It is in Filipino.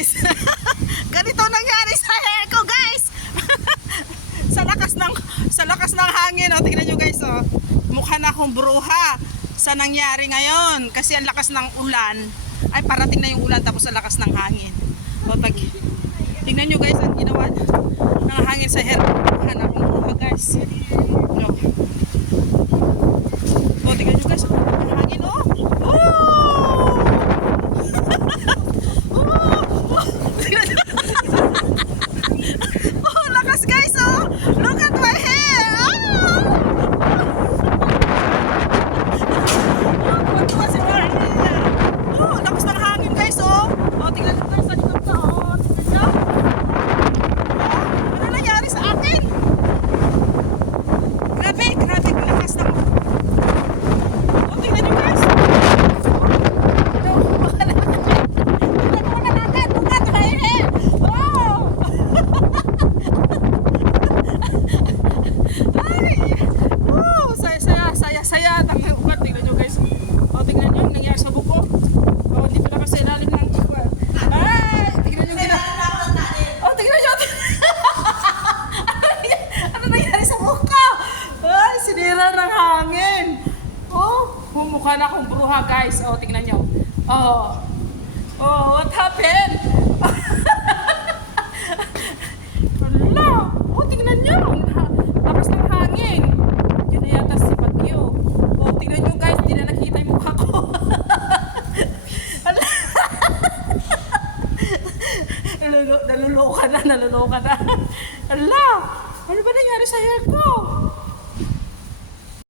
guys. Ganito nangyari sa hair ko guys. sa lakas ng hangin. O, tingnan nyo guys. O, mukha na akong bruha sa nangyari ngayon. Kasi ang lakas ng ulan. Ay, parating na yung ulan tapos ang lakas ng hangin. O, tingnan nyo guys ang ginawa ng hangin sa hair ko. Mukha na akong bruha guys. O, tingnan nyo guys. Ang hangin o. Oh, lakas guys, oh! Look at my hair! Oh, lakas ng hangin guys, oh! Oh, tingnan nyo guys, sa likod na, oh! Tingnan nyo! Oh, ano nangyari sa akin? Grabe, lakas ng... Oh, tingnan nyo guys! Saya, tangay ugat, tingnan nyo guys. O, tingnan nyo, nangyari sa buko. O, dito na kasi ilalim ng ay, tingnan nyo gina. O, tingnan nyo. Ano nangyari sa buko? Ay, sinira ng hangin. O, mukha na akong bruha guys. O, tingnan nyo. O, what happened? Wala. O, tingnan nyo. Lakas ng hangin. Yun na yata si Bagyo. O, tingnan nyo guys, di na nakita yung mukha ko. Naluluka na. Ala, ano ba nangyari sa hair ko?